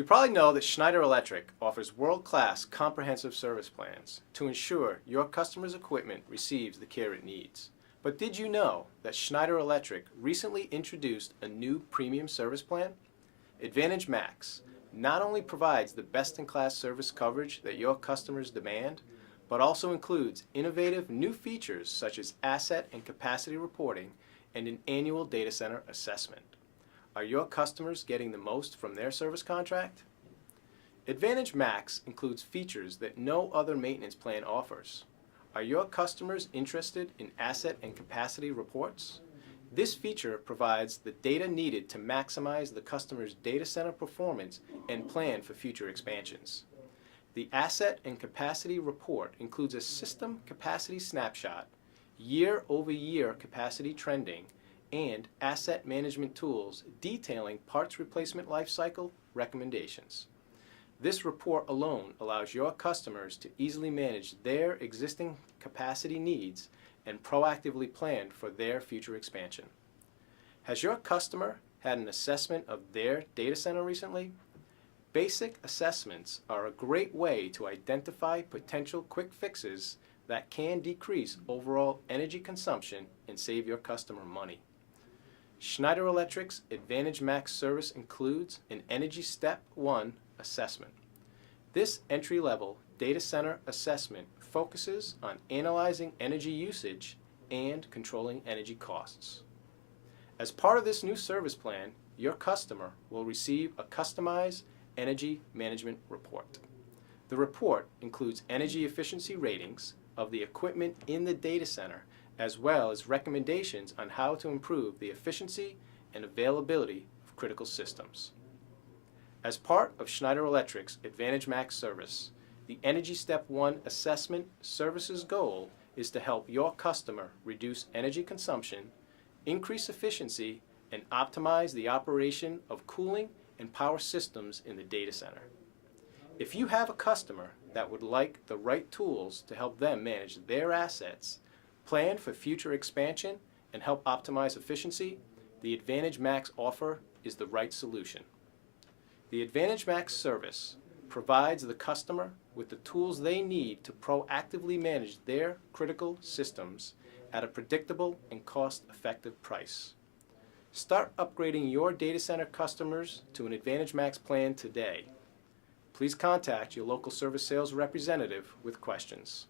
You probably know that Schneider Electric offers world-class comprehensive service plans to ensure your customer's equipment receives the care it needs. But did you know that Schneider Electric recently introduced a new premium service plan? Advantage Max not only provides the best-in-class service coverage that your customers demand, but also includes innovative new features such as asset and capacity reporting and an annual data center assessment. Are your customers getting the most from their service contract? Advantage Max includes features that no other maintenance plan offers. Are your customers interested in asset and capacity reports? This feature provides the data needed to maximize the customer's data center performance and plan for future expansions. The Asset and Capacity Report includes a system capacity snapshot, year-over-year capacity trending, and asset management tools detailing parts replacement life cycle recommendations. This report alone allows your customers to easily manage their existing capacity needs and proactively plan for their future expansion. Has your customer had an assessment of their data center recently? Basic assessments are a great way to identify potential quick fixes that can decrease overall energy consumption and save your customer money. Schneider Electric's Advantage Max service includes an Energy Step 1 assessment. This entry-level data center assessment focuses on analyzing energy usage and controlling energy costs. As part of this new service plan, your customer will receive a customized energy management report. The report includes energy efficiency ratings of the equipment in the data center, as well as recommendations on how to improve the efficiency and availability of critical systems. As part of Schneider Electric's Advantage Max service, the Energy Step 1 assessment service's goal is to help your customer reduce energy consumption, increase efficiency, and optimize the operation of cooling and power systems in the data center. If you have a customer that would like the right tools to help them manage their assets, plan for future expansion, and help optimize efficiency, the Advantage Max offer is the right solution. The Advantage Max service provides the customer with the tools they need to proactively manage their critical systems at a predictable and cost-effective price. Start upgrading your data center customers to an Advantage Max plan today. Please contact your local service sales representative with questions.